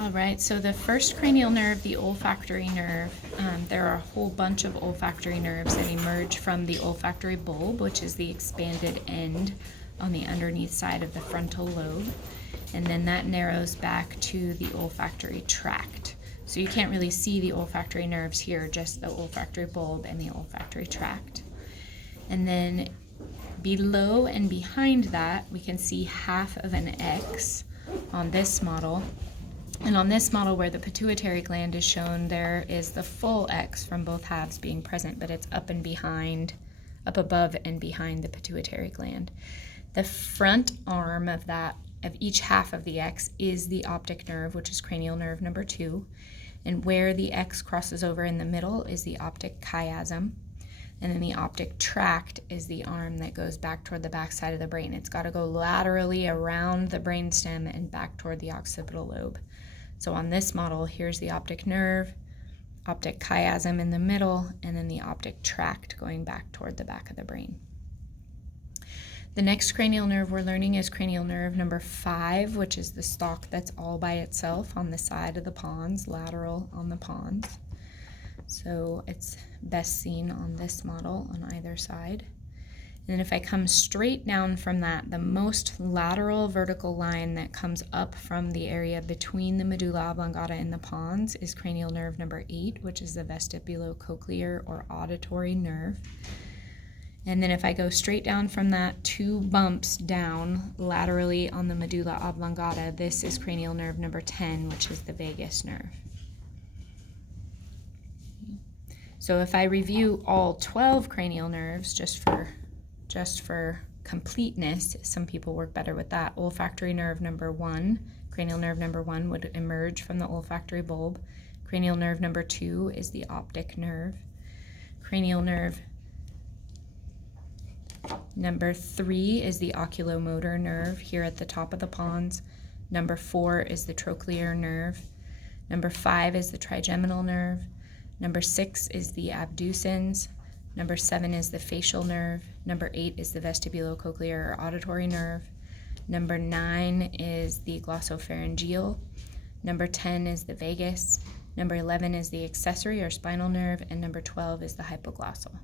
All right, so the first cranial nerve, the olfactory nerve, there are a whole bunch of olfactory nerves that emerge from the olfactory bulb, which is the expanded end on the underneath side of the frontal lobe. And then that narrows back to the olfactory tract. So you can't really see the olfactory nerves here, just the olfactory bulb and the olfactory tract. And then below and behind that, we can see half of an X on this model. And on this model where the pituitary gland is shown, there is the full X from both halves being present, but it's up and behind, up above and behind the pituitary gland. The front arm of each half of the X is the optic nerve, which is cranial nerve number 2. And where the X crosses over in the middle is the optic chiasm. And then the optic tract is the arm that goes back toward the back side of the brain. It's got to go laterally around the brainstem and back toward the occipital lobe. So on this model, here's the optic nerve, optic chiasm in the middle, and then the optic tract going back toward the back of the brain. The next cranial nerve we're learning is cranial nerve number 5, which is the stalk that's all by itself on the side of the pons, lateral on the pons. So it's best seen on this model on either side. And then if I come straight down from that, the most lateral vertical line that comes up from the area between the medulla oblongata and the pons is cranial nerve number 8, which is the vestibulocochlear or auditory nerve. And then if I go straight down from that 2 bumps down laterally on the medulla oblongata, this is cranial nerve number 10, which is the vagus nerve. So if I review all 12 cranial nerves just for completeness, some people work better with that. Olfactory nerve number 1, cranial nerve number 1 would emerge from the olfactory bulb. Cranial nerve number 2 is the optic nerve. Cranial nerve number 3 is the oculomotor nerve here at the top of the pons. Number 4 is the trochlear nerve. Number 5 is the trigeminal nerve. Number 6 is the abducens. Number 7 is the facial nerve. Number 8 is the vestibulocochlear or auditory nerve. Number 9 is the glossopharyngeal. Number 10 is the vagus. Number 11 is the accessory or spinal nerve. And number 12 is the hypoglossal.